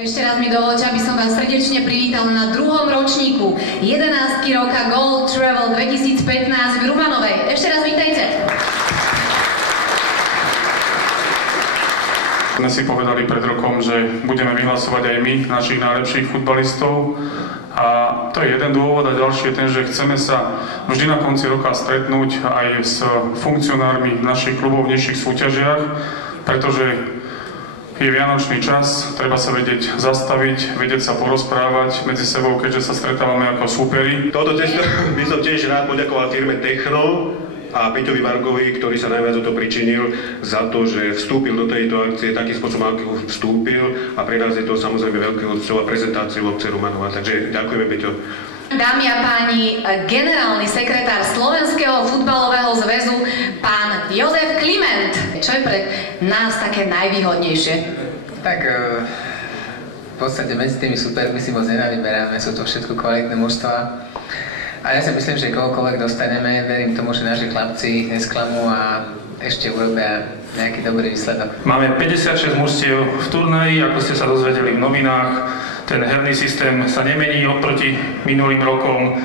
Ešte raz mi dovoľte, aby som vás srdečne privítala na druhom ročníku 11. roka Gold Travel 2015 v Rumanovej. Ešte raz vítajte. Sme si povedali pred rokom, že budeme vyhlasovať aj my našich najlepších futbalistov. A to je jeden dôvod a ďalší je ten, že chceme sa vždy na konci roka stretnúť aj s funkcionármi našich klubov v nižších súťažiach, pretože je vianočný čas, treba sa vedieť zastaviť, vedieť sa porozprávať medzi sebou, keďže sa stretávame ako súperi. Toto cesto by som tiež rád poďakoval firme Techno a Peťovi Vargovi, ktorý sa najviac o to pričinil za to, že vstúpil do tejto akcie takým spôsobom, ako vstúpil, a pre nás je to samozrejme veľkou cťou a prezentáciou obce Rumanova. Takže ďakujeme, Peťo. Dámy a páni, generálny sekretár Slovenského futbalového zväzu, pán Jozef Kliment. Čo je pre nás také najvýhodnejšie? Tak v podstate medzi tými supermi si moc nenavyberáme, sú to všetko kvalitné mužstvá. A ja si myslím, že kohokoľvek dostaneme, verím tomu, že naši chlapci nesklamú a ešte urobia nejaký dobrý výsledok. Máme 56 mužstiev v turnaji, ako ste sa dozvedeli v novinách. Ten herný systém sa nemení oproti minulým rokom.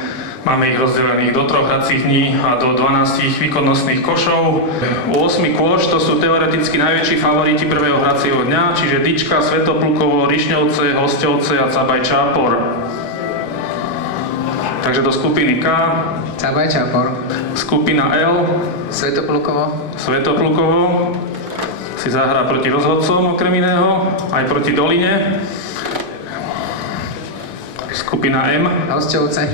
Máme ich rozdelených do 3 hracích dní a do 12 výkonnostných košov. 8 kôš, to sú teoreticky najväčší favoriti prvého hracieho dňa, čiže Dyčka, Svetoplukovo, Rišňovce, Hosťovce a Cabaj Čápor. Takže do skupiny K. Cabaj Čápor. Skupina L. Svetoplukovo. Svetoplukovo si zahrá proti rozhodcom okrem iného, aj proti Doline. Skupina M. Hosťovce.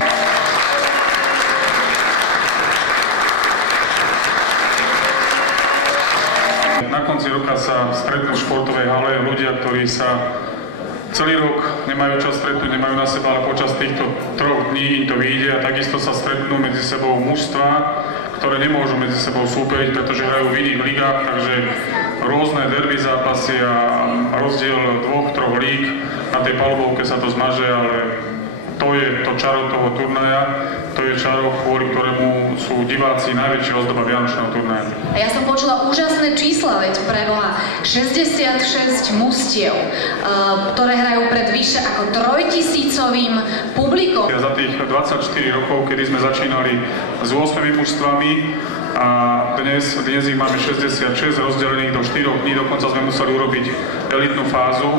Na konci roka sa stretnú v športovej hale ľudia, ktorí sa celý rok nemajú čas stretnúť, nemajú na seba, ale počas týchto 3 dní im to vyjde a takisto sa stretnú medzi sebou mužstva, ktoré nemôžu medzi sebou súperiť, pretože hrajú v iných ligách, takže rôzne derby zápasy a rozdiel 2-3 líg na tej palubovke sa to zmaže, ale to je to čaro toho turnaja, to je čaro, kvôli ktorému sú diváci najväčšia ozdoba vianočného turnaja. A ja som počula úžasné čísla, veď preboha, 66 mužstiev, ktoré hrajú pred vyše ako 3000-ovým publikom. Ja za tých 24 rokov, kedy sme začínali s 8 mužstvami, a dnes ich máme 66 rozdelených do 4 dní, dokonca sme museli urobiť elitnú fázu,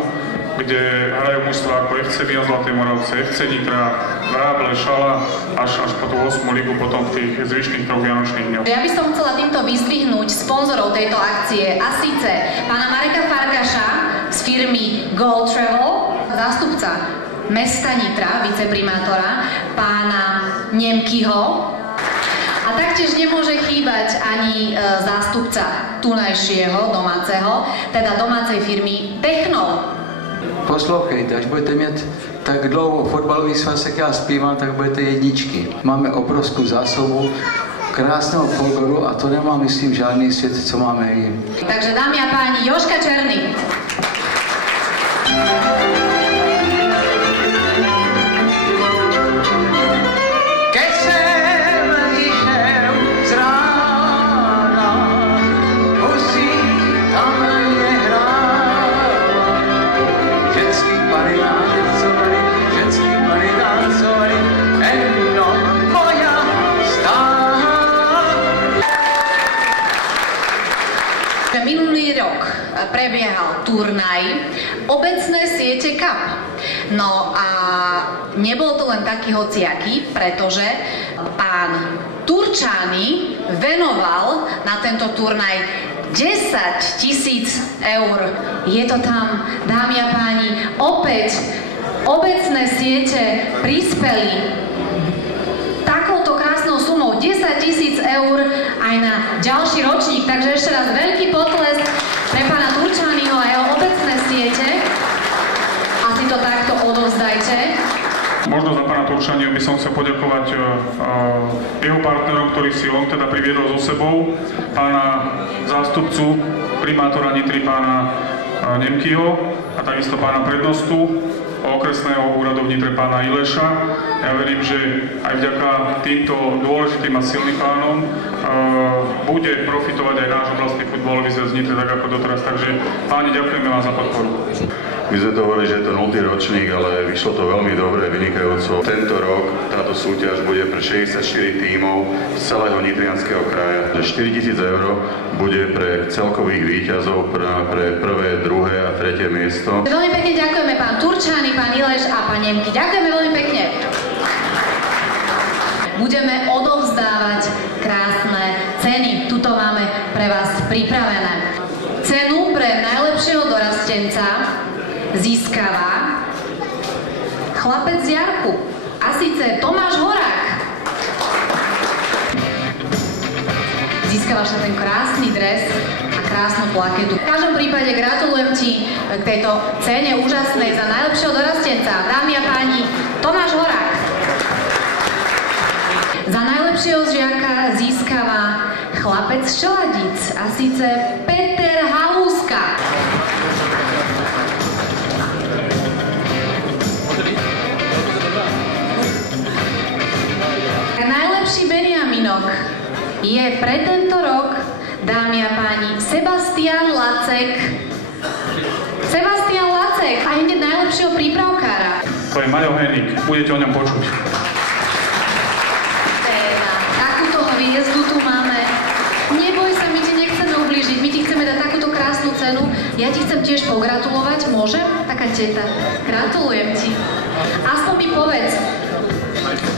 kde hrajú mužstva ako FC Milan Zlaté Moravce, FC Nitra, Vráble, Šala, až po tú 8. ligu potom v tých zvyšných 3 vianočných dňoch. Ja by som chcela týmto vyzdvihnúť sponzorov tejto akcie, a síce pána Mareka Farkaša z firmy Gold Travel, zástupca mesta Nitra, viceprimátora, pána Nemkyho, a taktiež nemôže chýbať ani zástupca tunajšieho domáceho, teda domácej firmy Techno. Poslouchejte, až budete mít tak dlouho fotbalový svaz, jak já zpívám, tak budete jedničky. Máme obrovskou zásobu krásného folkloru a to nemá, myslím, žádný svět, co máme i. Takže dámy a páni, Jožka Černý. Minulý rok prebiehal turnaj Obecné siete Cup. No a nebol to len taký hociaký, pretože pán Turčány venoval na tento turnaj 10 000 eur. Je to tam, dámy a páni, opäť Obecné siete prispeli takouto krásnou sumou 10 000 eur aj na ďalší ročník. Takže ešte raz veľký potlesk pre pána Turčányho a jeho Obecné siete. Asi to takto odovzdajte. Možno za pána Turčányho by som chcel poďakovať jeho partnerom, ktorý si on teda priviedol so sebou, pána zástupcu primátora Nitry, pána Nemkyho a takisto pána prednostu okresného úradu v Nitre, pána Ileša. Ja verím, že aj vďaka týmto dôležitým a silným pánom bude profitovať aj náš oblastný futbalový zväz Nitre, tak ako doteraz. Takže páni, ďakujeme vám za podporu. My sme to hovorili, že je to 0. ročník, ale vyšlo to veľmi dobre, vynikajúco. Tento rok táto súťaž bude pre 64 tímov z celého nitrianskeho kraja. 4 000 eur bude pre celkových víťazov pre prvé, druhé a tretie miesto. Veľmi pekne ďakujeme pán Turčány, pán Ileš a pán Nemky. Ďakujeme veľmi pekne. Budeme odovzdávať krásne ceny. Tuto máme pre vás pripravené. Cenu pre najlepšieho dorastenca získava chlapec z Jarku. A síce Tomáš Horák. Získavaš ten krásny dres a krásnu plaketu. V každom prípade gratulujem ti k tejto cene úžasnej za najlepšieho dorastenca. Dámy a páni, Tomáš Horák. Za najlepšieho žiaka získava chlapec z Čeladic, a síce Peter Halúska. Najlepší Beniaminok je pre tento rok, dámy a páni, Sebastian Lacek. Sebastian Lacek a hneď najlepšieho prípravkára. To je Majo Henik, budete o ňom počuť. Hviezdu tu máme. Neboj sa, my ti nechceme ublížiť, my ti chceme dať takúto krásnu cenu. Ja ti chcem tiež pogratulovať, môžem? Taká teta. Gratulujem ti. Aspoň mi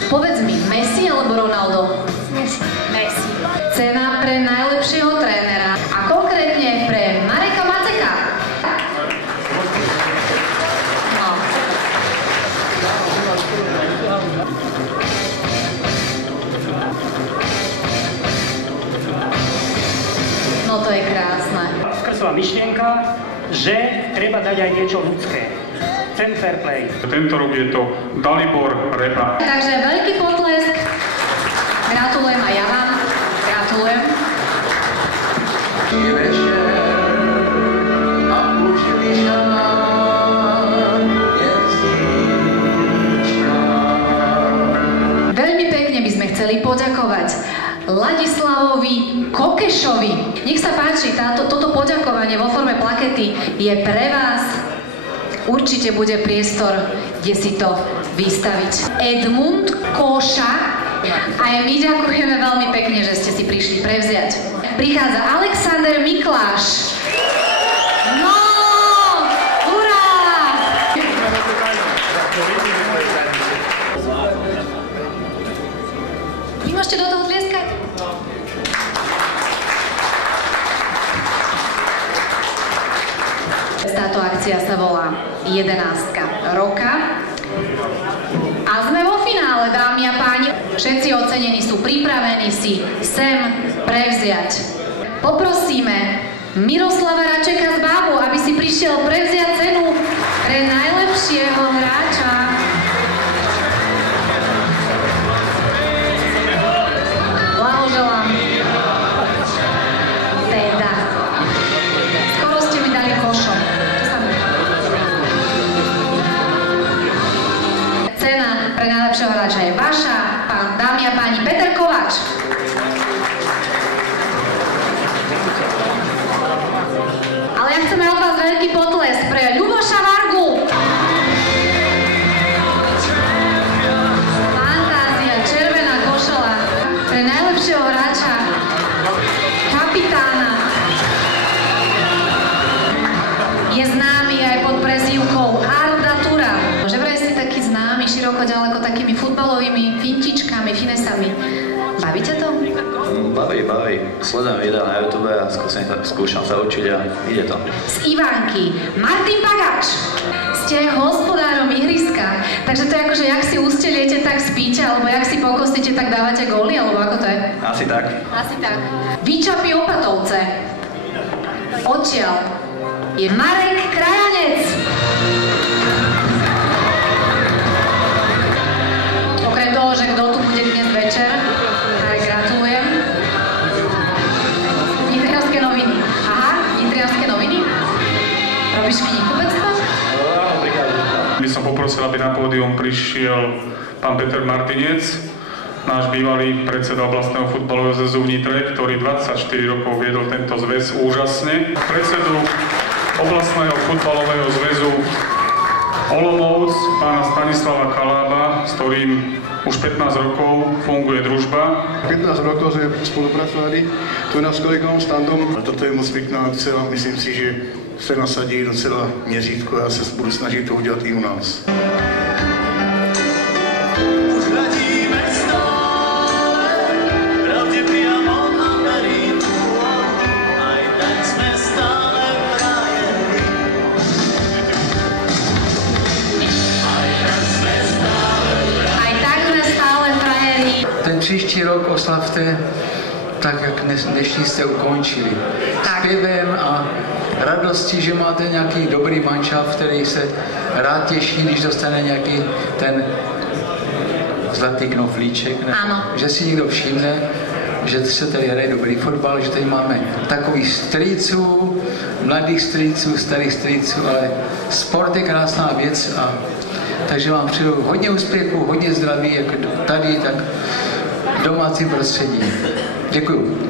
povedz mi, Messi alebo Ronaldo? Messi. Cena pre najlepšieho trénera a konkrétne pre Mareka Maceka. No. No to je krásne. Skresla myšlienka, že treba dať aj niečo ľudské. Ten fair play. Tento rok je to Dalibor Repa. Takže veľký potlesk. Gratulujem a ja vám. Gratulujem. Veľmi pekne by sme chceli poďakovať Ladislavovi Kokešovi. Nech sa páči, toto poďakovanie vo forme plakety je pre vás. Určite bude priestor, kde si to vystaviť. Edmund Koša. Aj my ďakujeme veľmi pekne, že ste si prišli prevziať. Prichádza Alexander Mikláš. No! Hurá! Vy môžete do toho tlieskať? Táto akcia sa volá 11 roka. A sme vo finále, dámy a páni. Všetci ocenení sú pripravení si sem prevziať. Poprosíme Miroslava Račeka z Bábu, aby si prišiel prevziať cenu pre najlepšieho hráča. Blahoželám. Teda. Skoro ste mi dali košom. Cena pre najlepšieho hráča je vaša, dámy a páni, Peter Kováč. Ale ja chceme od vás veľký potlesk pre Ľuboša Vargu. Fantázia, červená košela pre najlepšieho hráča, kapitána. Je známy aj pod prezývkou Arda Tura. Že vraj si taký známy, široko ďaleko takými futbalovými fintičkami, finesami. Baví ťa to? Baví. Sledujem videa na YouTube a skúšam sa učiť a ide to. Z Ivánky Martin Bagáč. Ste hospodárom ihriska, takže to je ako, že jak si usteliete, tak spíte, alebo jak si pokostíte, tak dávate góly, alebo ako to je? Asi tak. Asi tak. Výčapy Opatovce. Odtiaľ je Marek Krajanec. Okrem toho, že kto tu bude dnes večer, tak gratulujem. Nitrianske noviny. Aha, Nitrianske noviny? Robíš knihkupectvo? By som poprosil, aby na pódium prišiel pán Peter Martinec, náš bývalý predseda oblastného futbalového zväzu v Nitre, ktorý 24 rokov viedol tento zväz úžasne. Predsedu oblastného futbalového zväzu Olomouc, pána Stanislava Kalába, s ktorým už 15 rokov funguje družba. 15 rokov sme spolupracovali tu s kolegom Standom. Toto je moc pěkná akce a myslím si, že se nasadí docela měřítko. Já se budu snažit to udělat i u nás. Příští rok oslavte tak, jak dnešní jste ukončili. Zpěvem a radostí, že máte nějaký dobrý manšaft, který se rád těší, když dostane nějaký ten zlatý knoflíček. Že si někdo všimne, že se tady hraje dobrý fotbal, že tady máme takových strýců, mladých strýců, starých strýců, ale sport je krásná věc a takže vám přeju hodně úspěchů, hodně zdraví, jak tady, tak domácím prostředí. Děkuju.